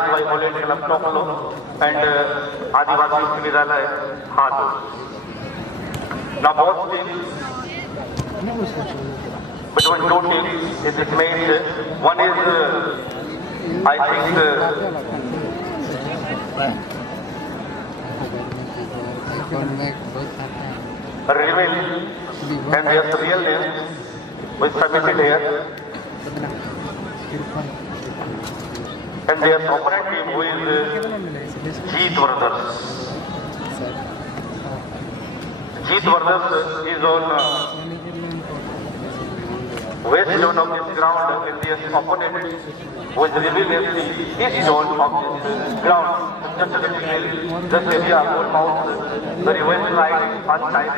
Violet Club Toklo and Adivasi Vidyalaya Hadur. Now both teams between two teams in this match. One is I think reveal and their real name was submitted here. And their opponent team who is Jeet Brothers. Jeet Brothers is on west zone of this ground, and their opponent who is revealed as the east zone of this ground. Just area goal mount, the reverse line first side.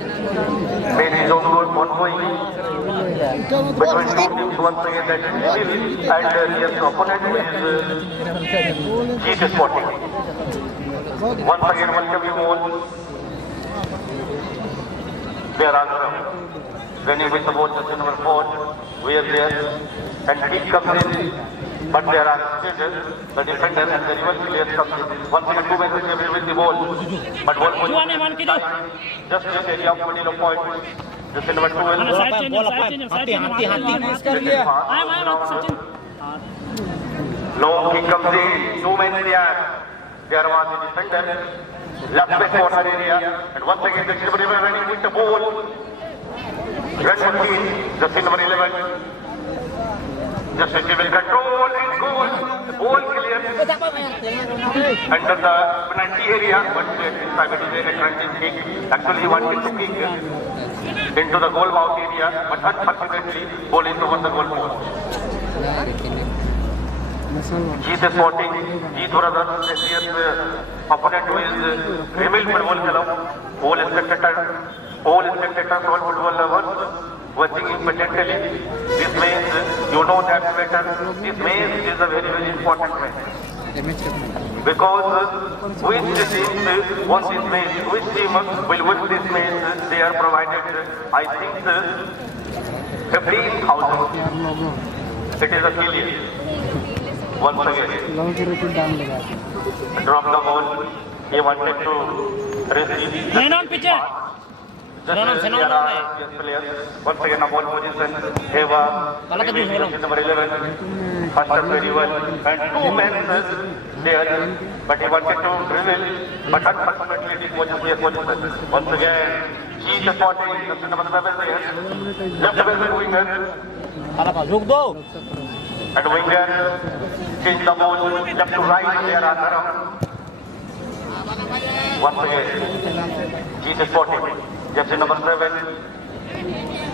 Main is ongoing between two teams once again, that is revealed, and their opponent is Jeet Sporting. Once again, welcome you all. There are running with the ball, just number 4, we are there, and kick comes in, but there are still the defender and the reverse player comes in. Once again, 2 men with the ball, but one position just in the area of middle point. Just number 2 long kick comes in, 2 men there. There was the defender, left back corner area, and once again the silver river running with the ball. Run 14, just number 11. Just will control and goal. The ball clear under the penalty area, but decided to make a running kick. Actually, he wanted to kick into the goal mouth area, but unfortunately, ball is over the goal post. Jeet Sporting, Jeet Brothers, his opponent who is Remil Football Club, all spectators, all football lovers watching independently. This match, you know that better. This match is a very, very important match. Because which team won this match, which team will win this match, they are provided, I think, 15,000. It is a failure. Once again, drop the ball. He wanted to receive. Man on pitch. Once again, a ball position. Eva, number 11, first up very well, and 2 men there, but he wanted to drill, but unfortunately this was their position. Once again, Jeet Sporting, number 7 there, left winger, and winger change the ball left to right. There are once again Jeet Sporting, jersey number 7.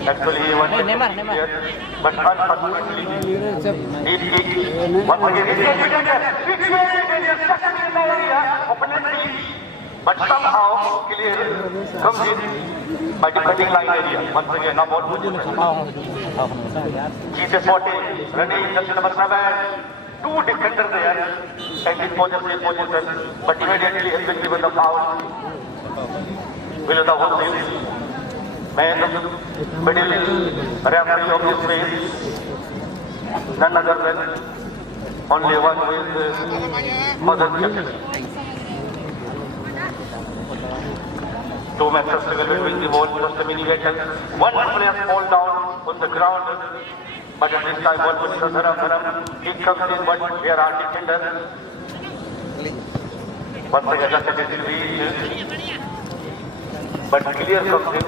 Actually he wanted here, but unfortunately deep kick. Once again it's second in the area, opponent team, but somehow clear comes in by defending line area. Once again, now ball position. Jeet Sporting running jersey number 7. 2 defenders there, and in position, but immediately has been given the foul. Below the whole field. Man, middle referee of this match, none other than only one who is Madan Chakravarti. 2 men struggle between the ball, just a mini-gator. 1 player fall down on the ground, but at this time, ball position, Dharam. It comes in, but there are defenders. Once again, just a little bit, but clear comes in,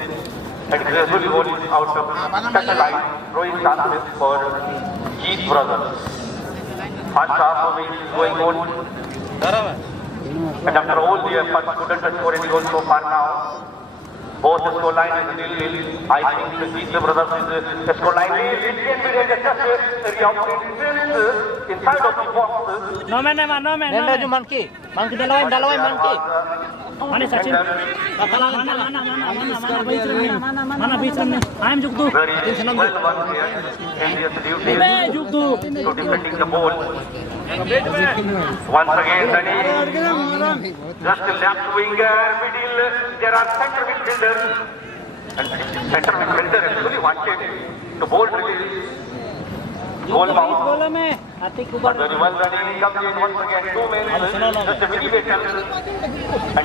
and gradually ball is out of touch line, throwing chances for Jeet Brothers. First half of it is going on, and after all the efforts, couldn't score any goal so far now. Both the score line is nil. I think the Jeet Brothers is the score line. It can be just inside of the box. No man. Monkey dalaway monkey. Mana Sachin? Mana beach में. I am Jugdu. Jugdu. So defending the ball. Once again, Dani. Just left winger, middle. There are center midfielders. And center midfielder actually wanted to bowl release. Goal mouth. Atik bubar. Very well running, comes in once again, 2 men, just a mini battle.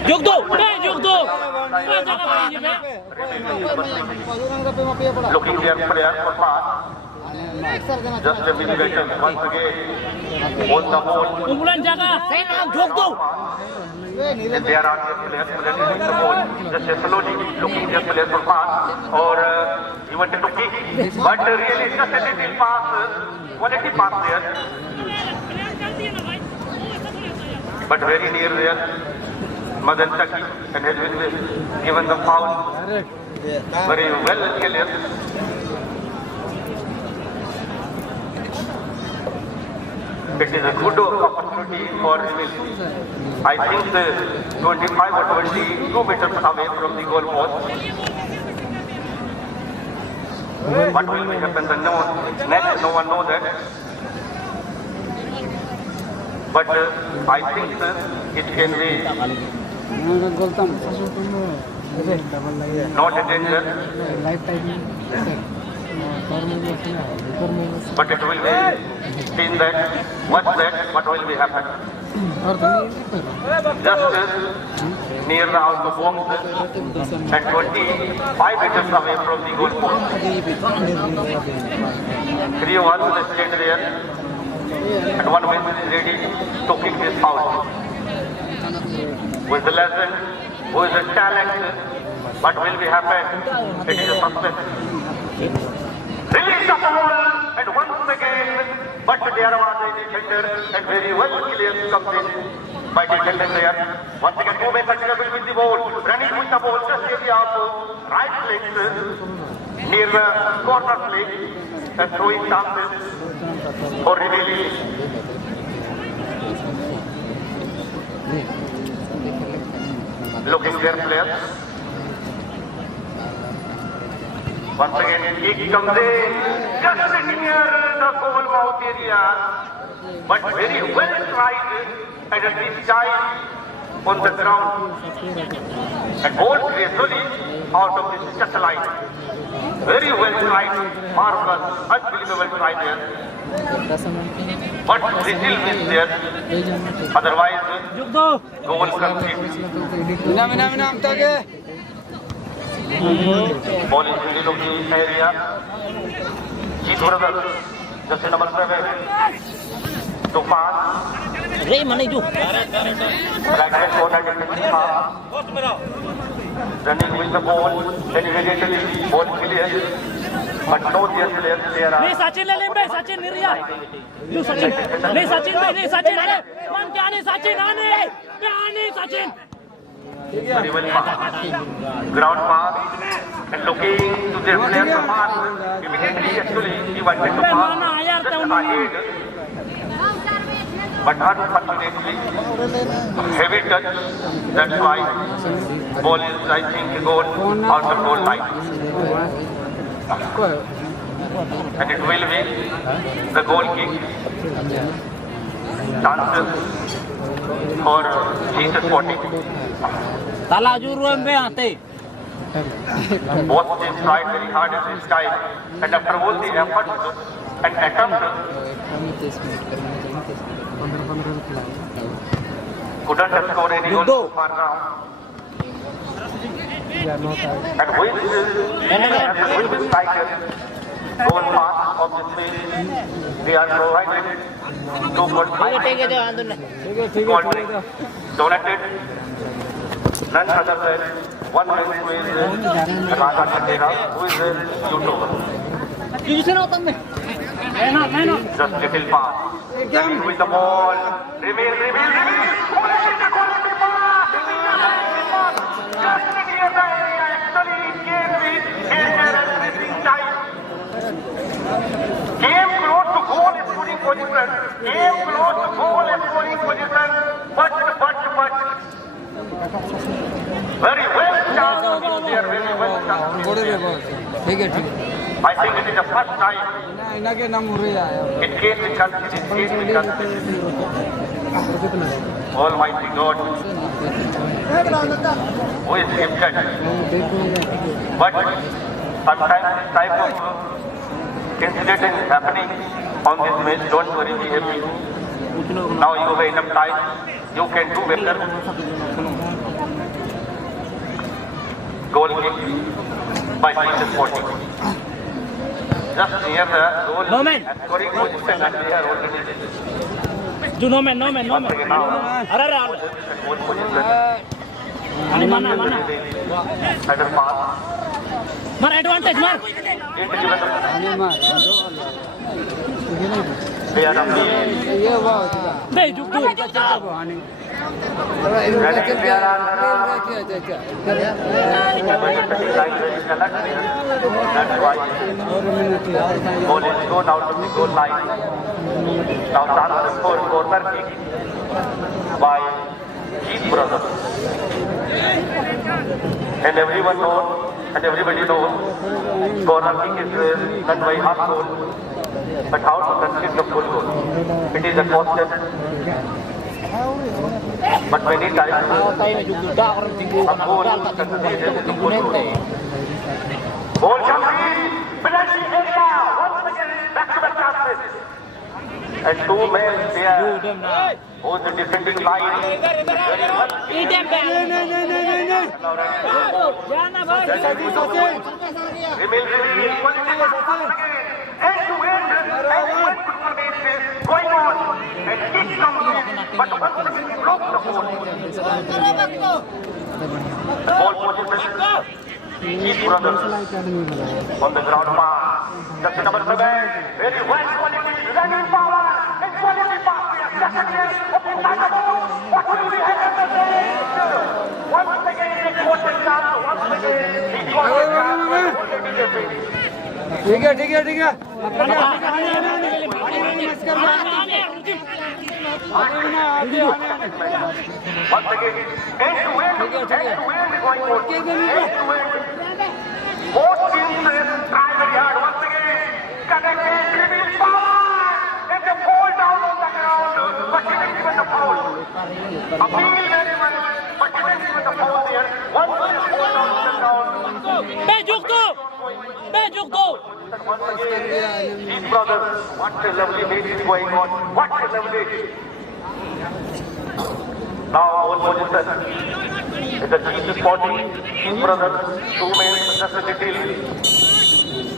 Juk do. Juk do. Looking their player for pass. Just a mini battle, once again, on the ball. Kumpulan jaga. Juk do. And there are the players with the ball, just slowly looking their players for pass, or he wanted to kick, but really just a little pass, quality pass there, but very near there, Madan Taki, and has been given the foul, very well clear. It is a good opportunity for Reveal. I think 25 or 22 meters away from the goal post. What will happen next? No one knows that. But I think it can be not a danger. But it will be seen that, watch that, what will be happen. Just near the out of box and 25 meters away from the goal post. 3-1 is stayed there and 1 man is ready to kick this foul. Who is the legend, who is the talent, what will be happen? It is a suspense. Release the ball and once again, but there was a defender and very well clear comes in by defender there. Once again, 2 men continue with the ball, running with the ball just area of right leg near the corner flag and throwing chances for Reveal. Looking their players. Once again, kick comes in, just near the goal mouth area, but very well tried and at this time on the ground. And ball gracefully out of this just line. Very well tried, marvelous, unbelievable try there. But little miss there, otherwise goal complete. Ball is in the area. Cheat brother, just number 7. To pass. Ray mana itu? Right hand corner defensive pass. Running with the ball. Then immediately ball clear. But no clear there are. Nih Sachin le lembe, Sachin Nirya. Lu Sachin. Nih Sachin be, nih Sachin ale. Man kya nih Sachin ane? Be ane Sachin. Very well pass. Ground pass and looking to their player to pass. Immediately, actually, he wanted to pass just ahead. But unfortunately, heavy touch. That's why ball is, I think, goal out of goal line. And it will be the goal kick. Chances for Jesus Sporting. Tala juru embe ate. Both teams tried very hard at this time, and after all the efforts and attempts, couldn't score any goal so far now. And with the striker, goal pass of the field, they are provided 2.5 goal drink. Donated none other than one man who is Raja Chandera, who is a YouTuber. Just little pass. Running with the ball. Reveal. Quality pass. Just near the area. Actually, it came with dangerous missing time. Came close to goal scoring position. But. Very well done. They are very well done. I think it is the first time it came with consistency. Almighty God, who is gifted. But sometimes this type of incident is happening on this match. Don't worry, be happy. Now you have enough time. You can do better. Goal kick by Jesus Sporting. Just near the goal. No man. Scoring position and they are already. Do no man. Arre. Goal position. Mana. And a pass. Mar advantage, mar. They are appeal. Deh, juk. That's why goal is gone out of the goal line. Now chances for corner kick by Keith brothers. And everyone knows, and everybody knows, corner kick is done by half goal. But how to consider the full goal? It is a constant. But many times, a goal is considered the full goal. Ball comes in, penalty area, once again, back-to-back chances. And two men there, who is the defending line. Eat them back. End-to-end, going on, and kick comes in, but once again he blocks the ball. The ball position, Keith brothers on the ground pass. Just number 7, very well quality, running power, and quality pass. Just again, open side the ball. What will be happening the next? Once again, he got the chance. Once again, he got the chance. ठीक है Once again, end-to-end going on. End-to-end. Both teams try very hard. Once again, connected, dribble, power, and the ball down on the ground. But he didn't give it the foul. Appeal very well, but he didn't give it the foul there. Once again, ball down on the ground. Once again, these brothers, what a lovely match is going on. What a lovely. Now, one position. It's a Jesus Sporting, these brothers, two men, just a little.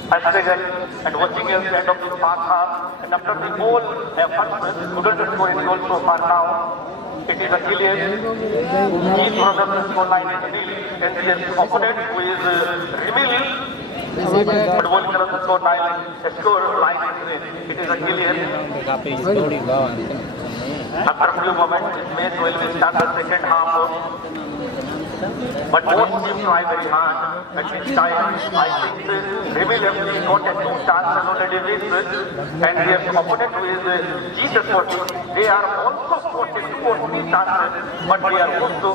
Second, and watching us end of the first half. And after the goal, couldn't score in goal so far now. It is Achilles. These brothers score 9 and his opponent who is Remil. But one cannot score 9, score line. It is Achilles. After a few moments, this match will be start the second half. But both teams try very hard. At this time, I think Remil FC got a 2 chances already reached. And their opponent who is Jesus Sporting, they are also got 2 or 3 chances. But they are also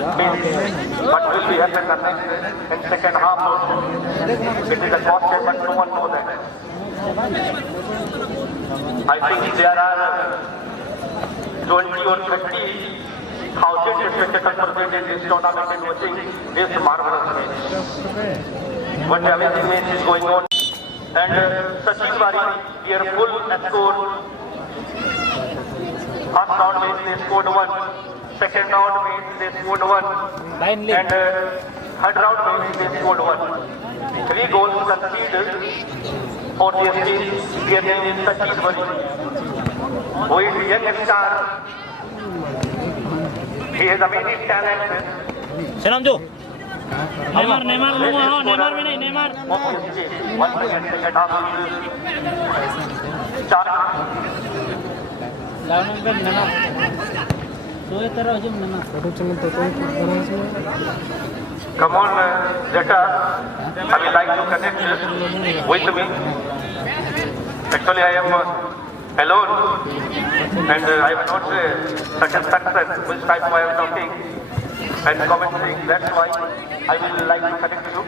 but will be happening in second half. It is a constant, but no one knows that. I think there are 20 or 30,000 spectators in this tournament and watching this marvelous match. What amazing match is going on. And Sachin Wari, their full score. First round match they scored 1. Second round match they scored 1. And third round match they scored 1. 3 goals conceded for their team. Their name is Sachin Wari, who is a young star. He has a many talent. Salam jo. Neymar लूंगा हाँ Neymar में नहीं Neymar. Once again, second half is 4. Come on, Zeta. I would like to connect with me. Actually, I am alone and I have not such a success which time I am talking and commenting. That's why I will like to connect you.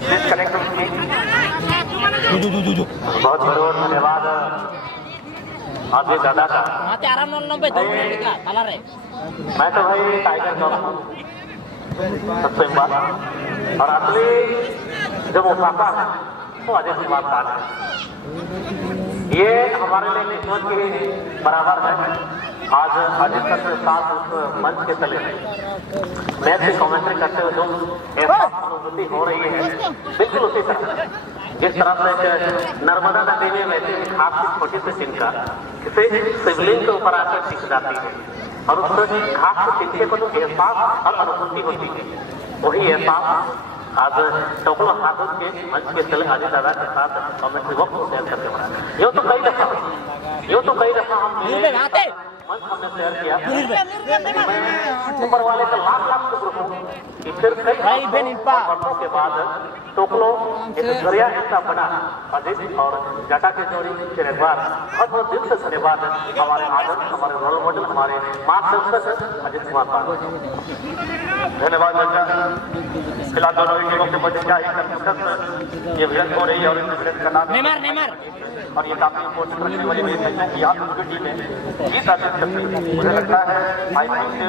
Please connect with me. बहुत बहुत धन्यवाद आपके दादा का। आराम नॉन पे 2 मिनट का कलर है। मैं तो भाई टाइगर का हूँ सबसे बात और असली जब वो पापा है तो अजय कुमार खान है। ये हमारे लिए किस्मत के बराबर है। आज अधिकतर के साथ उस मंच के तले मैच की कमेंट्री करते हुए जो अनुभूति हो रही है, बिल्कुल उसी तरह जिस तरह से नर्मदा नदी में वैसे खास की छोटी सी टिंका किसी शिवलिंग के ऊपर आकर टिक जाती है और उस खास के टिंके को जो एहसास और अनुभूति होती है, वही एहसास आज टोकलो हाथों के मंच के तले अजय दादा के साथ कमेंट्री वक्त शेयर करके बना। यूँ तो कई दफा हम मंच हमने शेयर किया। ऊपर वाले का लाख शुक्र हो कि फिर कई वर्षों के बाद टोकलो एक जरिया हिस्सा बना। अजित और जटा के जोड़ी फिर एक बार बहुत दिल से धन्यवाद हमारे आदर्श, हमारे रोल मॉडल, हमारे मार्गदर्शक अजित कुमार पाल। धन्यवाद फिलहाल दोनों टीमों के मध्य क्या ही ये भिड़ंत हो रही है और इस भिड़ंत का नाम नेमार और ये काफी इम्पोर्टेंट रखने वाली मेरी है क्योंकि आप उनकी टीम में जीत हासिल करते हैं। मुझे लगता है आईपीएल से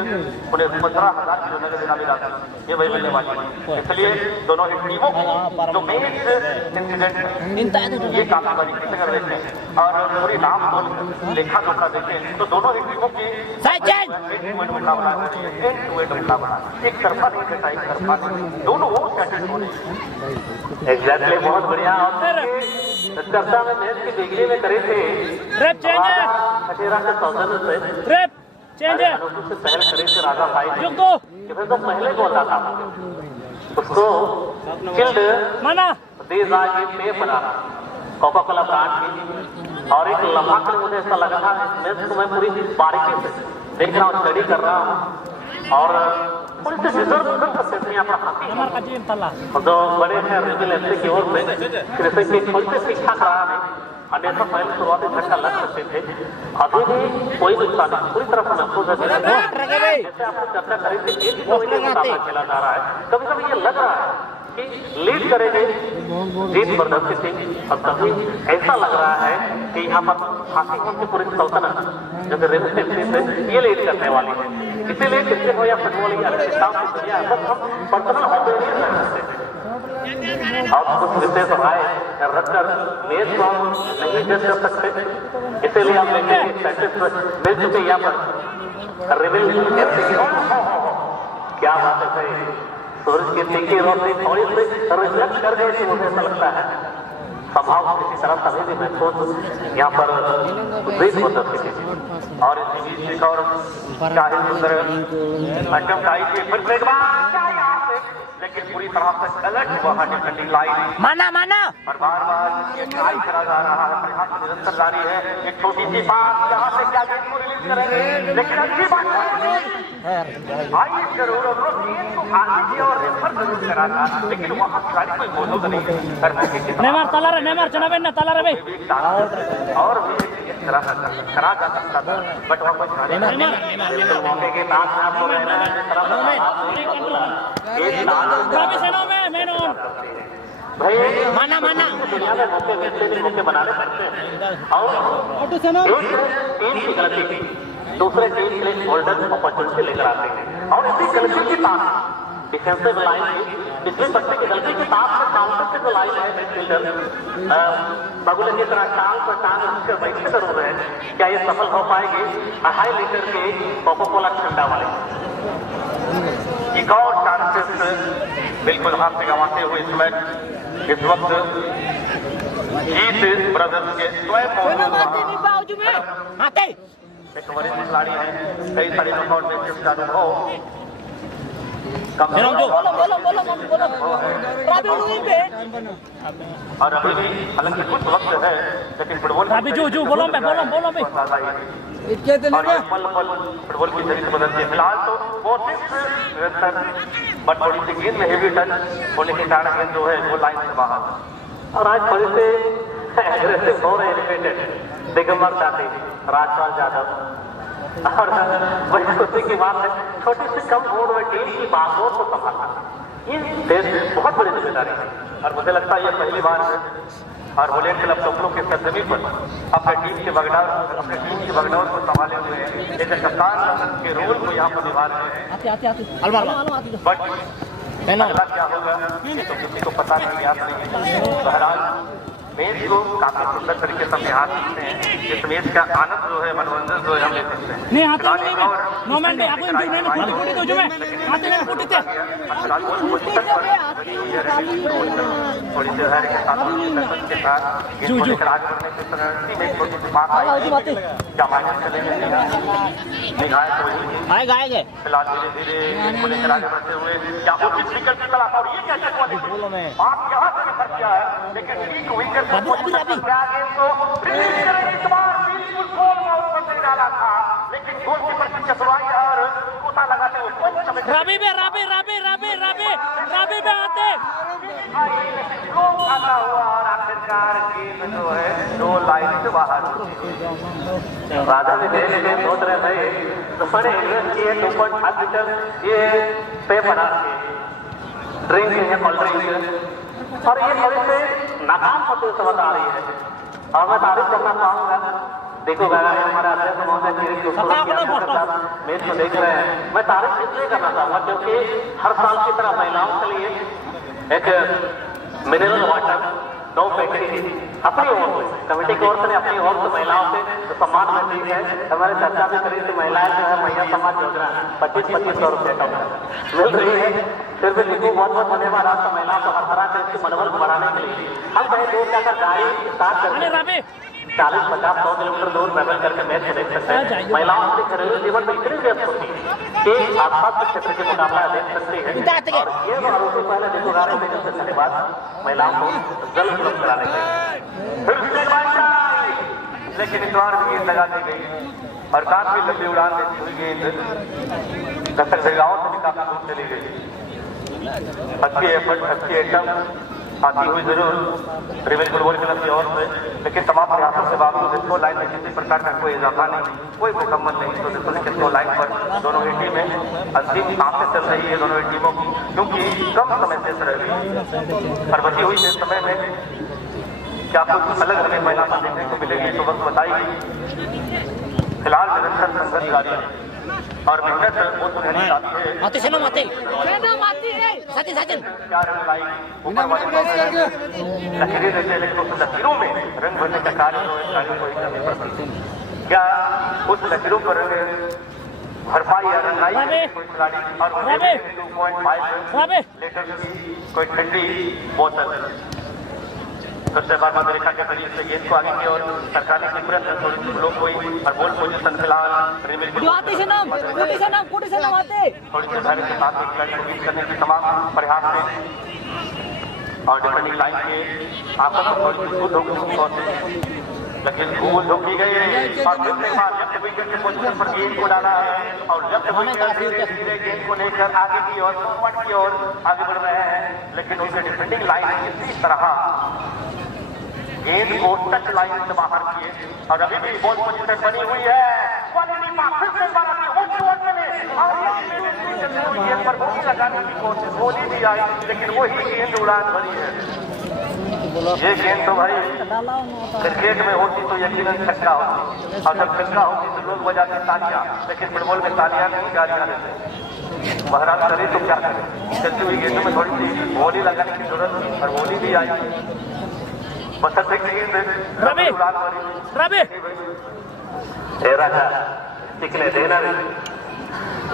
उन्हें 15,000 की नजर देना मिला ये वही मिलने वाली है। इसलिए दोनों ही टीमों को जो मेन इंसिडेंट ये काफी बारीकी से कर लेते हैं और पूरी नाम बोल लेखा जोखा देखें तो दोनों ही टीमों की मुकाबला एक तरफा नहीं देता, एक तरफा नहीं, दोनों वो कैटेगरी होने। एग्जैक्टली, बहुत बढ़िया। चर्चा में मैच की डिग्री में करे थे खटेरा के सौजन्य से पहल करे थे राजा भाई कि फिर तो पहले गोल आता उसको फील्ड दे जाए पे बना कोका कोला ब्रांड की और एक लम्हा कर मुझे ऐसा लगा था मैच को मैं पूरी बारीकी से देख रहा हूँ, स्टडी कर रहा हूँ और जो बड़े हैं रिजल एफसी की ओर से क्रिकेट की थोड़ी सी ठीक ठाक रहा है। अन्यथा पहले शुरुआती झटका लग सकते थे, अभी भी कोई नुकसान नहीं, पूरी तरह से महफूज है। जैसे आपने चर्चा करी थी एक मुकाबला खेला जा रहा है, कभी कभी ये लग रहा है कि लीड करेंगे जीत बर्दाश्त सिंह और कभी ऐसा लग रहा है कि यहाँ पर हासिल की पूरी सल्तनत जो रेलवे से ये लीड करने वाली है। इसीलिए क्रिकेट हो या फुटबॉल या दुनिया है, बस हम पर्सनल होते और कुछ विशेष राय रखकर मैच को नहीं जज कर सकते। इसीलिए हम देखेंगे प्रैक्टिस मिल चुके यहाँ पर रिविल क्या बात है सही सूरज की तीखी रोशनी थोड़ी सी रिफ्लेक्ट कर गई थी, मुझे ऐसा लगता है स्वभाव किसी तरह सभी भी महसूस यहाँ पर उद्देश हो सकती थी और इसी बीच एक और चाहे सुंदर अटम आई थी फिर लेकिन पूरी तरह से गलत वहाँ डिफेंडिंग लाइन माना और बार ट्राई करा जा रहा है, प्रयास निरंतर जारी है। एक छोटी सी बात यहाँ से क्या गेंद को रिलीज करेंगे लेकिन अच्छी बात आई जरूर आगे की और रेफर जरूर करा था लेकिन वहाँ खिलाड़ी कोई मौजूद नहीं। नेमार तला रहे और भी इस तरह करा जा सकता था बट वहाँ कोई मौके के बाद आपको रहना भाई माना दुनिया में मौके बनाने पड़ते हैं और टीम की गलती की दूसरे टीम के लिए गोल्डन अपॉर्चुनिटी लेकर आते हैं और इसी गलती की साथ डिफेंसिव लाइन की पिछले बच्चे की गलती के साथ में काउंटर से जो लाइन है मिडफील्डर बगुले की तरह टांग पर टांग रखकर बैठे जरूर है, क्या ये सफल हो पाएगी? 2.5 लीटर के कोका कोला ठंडा वाले एक और चांसेस बिल्कुल हाथ से गंवाते हुए इस वक्त जीत ब्रदर्स के स्वयं एक वरिष्ठ खिलाड़ी है, कई सारे नॉकआउट मैचेस का अनुभव और अभी भी हालांकि कुछ वक्त है लेकिन फुटबॉल फुटबॉल की शरीर बदलती है। फिलहाल तो बट थोड़ी सी गेंद में हेवी टच होने के कारण गेंद जो है वो लाइन से बाहर और आज थोड़ी से एग्रेसिव हो रहे एलिवेटेड दिगंबर जाते राजपाल यादव और बड़ी खुशी की बात है छोटी सी कम वोट में टीम की बागडोर को संभालना ये देश बहुत बड़ी जिम्मेदारी है और मुझे लगता है ये पहली बार है और बुलेट क्लब टोकलो के सरजमी पर अपने टीम की बगडौर को संभाले हुए हैं, जैसे कप्तान के रोल को यहाँ पर निभा रहे हैं। बट अगला क्या होगा तो किसी को पता नहीं, याद नहीं। बहरहाल मैच को काफी सुंदर तरीके से अपने हाथ सकते हैं। इस मैच का आनंद जो है, मनोरंजन जो है हम ले सकते हैं। नहीं आते नहीं नो मैन दे आपको इंटरव्यू में फुटी तो जो मैं आते नहीं फुटी थे थोड़ी सी हर के साथ के साथ जू आगे बढ़ने की तरह में थोड़ी सी बात आई क्या मायने चलेंगे निगाहें तो आए गाएंगे फिलहाल धीरे धीरे को लेकर आगे बढ़ते हुए क्या उचित विकेट की तलाश और ये कैसे क्वालिटी आप यहाँ से फंस गया है, लेकिन ठीक विकेट को आगे तो इस बार बिल्कुल गोल माउथ पर नहीं डाला था, लेकिन गोलकीपर की चतुराई और कोता लगाते हुए रवि पे आते आता हुआ और आखिरकार गेंद जो है 2 लाइन से बाहर। राजा भी देने में सोच रहे थे तो बड़े इंग्लैंड की 2.5 मीटर ये पे बना के ड्रिंक है कोल्ड ड्रिंक और ये थोड़ी से नाकाम होते हुए समझ आ रही है और मैं तारीफ करना चाहूंगा। देखो हमारे अध्यक्ष महोदय मैच को देख रहे हैं, मैं तारीफ इसलिए करना चाहूंगा क्योंकि हर साल की तरह महिलाओं के लिए एक मिनरल वाटर 2 पैकेट अपनी ओर से कमेटी की ओर से अपनी ओर से महिलाओं से तो सम्मान मिलती है। हमारे चर्चा भी करी थी महिलाएं जो है महिला समाज योजना 25-25 सौ रुपये का मिल रही है। फिर भी लिखू बहुत बहुत धन्यवाद आपका महिलाओं को हर तरह से इसके मनोबल बढ़ाने के लिए। हम कहीं दूर जाकर गाड़ी स्टार्ट करके 40-50-100 किलोमीटर दूर पैदल करके मैच देख सकते हैं। महिलाओं अपने घरेलू जीवन में इतनी व्यस्त होती है कि आसपास के क्षेत्र के मुकाबला देख सकती है और ये आरोपी पहले देखो गाड़ी में सबसे पहले बात महिलाओं को जल उपलब्ध कराने के लेकिन इस बार गेंद लगा दी गई और काफी लंबी उड़ान देती हुई गेंद दक्षिण जगहों से भी काफी दूर चली गई। अच्छी एफर्ट अच्छी एटम आती हुई जरूर रिवेंज फुटबॉल क्लब की ओर से, लेकिन तमाम प्रयासों के बावजूद इसको लाइन में किसी प्रकार का कोई इजाफा नहीं, कोई मुकम्मल नहीं। तो देखो लेकिन 2 लाइन पर दोनों ही टीमें अंतिम सांसें चल रही है दोनों ही टीमों की, क्योंकि कम समय से रह गई और बची हुई इस समय में क्या कुछ अलग हमें महिला पर देखने को मिलेगी तो वक्त बताएगी। फिलहाल निरंतर संघर्ष जारी है और मेहनत वो सुनहरी साथी है लकीरें देते हैं, लेकिन उस लकीरों में रंग भरने का कार्य जो है कार्य को करनी पड़ती है। क्या उस लकीरों पर भरपाई या रंगाई कोई खिलाड़ी और 2.5 लीटर की कोई ठंडी बोतल सबसे बार अमेरिका के तरीके से गेंद को आगे की और सरकारी सिमरन थोड़ी सी लोग कोई और बॉल पोजीशन फिलहाल थोड़ी सी धैर्य के साथ खिलाड़ी को बीट करने के तमाम प्रयास में और डिफेंडिंग लाइन के आपस में थोड़ी सी खुद होगी लेकिन भूल धोखी गई है और फिर से लेफ्ट विकेट के पोजीशन पर गेंद को डाला है और लेफ्ट विकेट धीरे धीरे गेंद को लेकर आगे की ओर फॉरवर्ड की ओर आगे बढ़ रहे हैं, लेकिन उनके डिफेंडिंग लाइन इसी तरह गेंद को टच लाइन से बाहर किए और अभी भी बॉल पोजीशन बनी हुई है। क्वालिटी में फिर से बार गेंद पर गोली लगाने की कोशिश गोली भी आई, लेकिन वही गेंद उड़ान भरी है। ये गेंद तो भाई क्रिकेट में होती तो यकीनन छक्का होती और जब छक्का होती तो लोग बजाते तालियां, लेकिन फुटबॉल में तालियां नहीं गालियां देते। बहरहाल करे तो क्या करे, चलती हुई गेंदों में थोड़ी सी गोली लगाने की जरूरत थी और गोली भी आई। बसंत गेंद टिकने देना नहीं।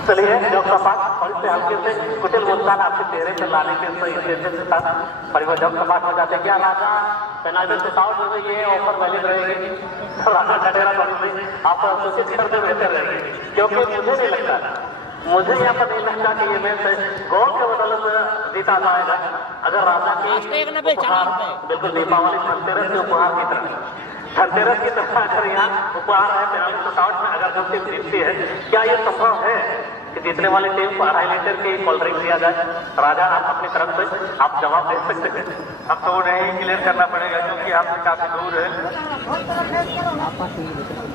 चलिए डॉक्टर साहब थोड़ी से हल्के से कुटिल मुस्कान आपके चेहरे पर लाने के साथ परिवार डॉक्टर साहब हो जाते क्या राजा पेनाल्टी से आउट हो गई है, ऑफर वैलिड रहेगी। राजा कटेरा थोड़ी सी आप सूचित करते बेहतर रहेगी, क्योंकि मुझे नहीं लगता मुझे यहाँ पर नहीं लगता कि ये मैच गोल के बदौलत जीता जाएगा। अगर राजा की बिल्कुल दीपावली धनतेरस के उपहार की तरह अगर यहाँ उपहार है पेनाल्टी शॉटआउट में अगर जो टीम जीतती है, क्या ये संभव है कि जीतने वाली टीम को 2.5 लीटर की कोल्ड ड्रिंक दिया जाए? राजा आप अपनी तरफ से आप जवाब दे सकते हैं। अब तो नहीं क्लियर करना पड़ेगा क्योंकि आपसे काफी दूर है।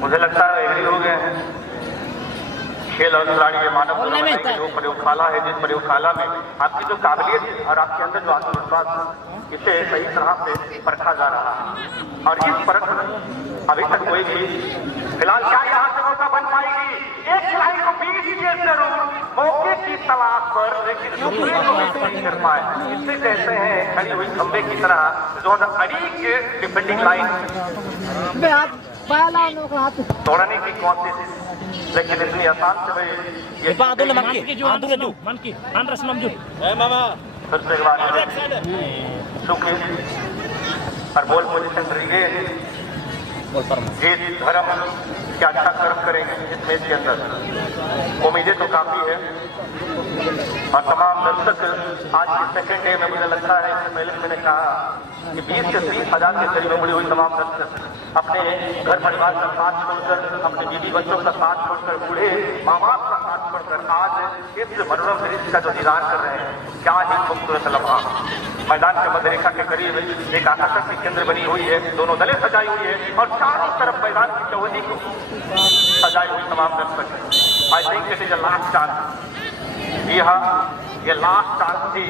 मुझे लगता है एग्री हो गए हैं। खेल और खिलाड़ी ये मानव जो प्रयोगशाला है, जिस प्रयोगशाला में आपकी जो काबिलियत और आपके अंदर जो आत्मविश्वास है, इसे सही तरह से परखा जा रहा है और इस परख अभी तक कोई भी फिलहाल क्या यहाँ से मौका बन पाएगी? एक खिलाड़ी को कीजिए जरूर मौके की तलाश पर, लेकिन नहीं कर पाए। इसे कहते हैं खड़ी हुई खंबे की तरह जो अड़ीक डिफेंडिंग लाइन तोड़ने की कोशिश, लेकिन इतनी आसान से भाई ये फिर से एक बार सुखी और बॉल पोजीशन रिगेन, जीत धर्म क्या अच्छा कर्म करेंगे इस मैच के अंदर, उम्मीदें तो काफी है। और तमाम दर्शक आज के सेकेंड डे में मुझे लगता है पहले मैंने कहा कि 20 से 30 हजार के करीब उमड़ी हुई तमाम दर्शक अपने घर परिवार का साथ छोड़कर, अपने बीवी बच्चों का साथ छोड़कर, बूढ़े माँ बाप का साथ छोड़कर आज इस मनोरम दृश्य का जो दीदार कर रहे हैं, क्या ही खूबसूरत लम्हा। मैदान के मध्य रेखा के करीब एक आकर्षण की केंद्र बनी हुई है, दोनों दलें सजाई हुई है और चारों तरफ मैदान की चौहदी को सजाई हुई तमाम दर्शक। I think it is a last chance. जी हाँ, ये लास्ट चांस थी।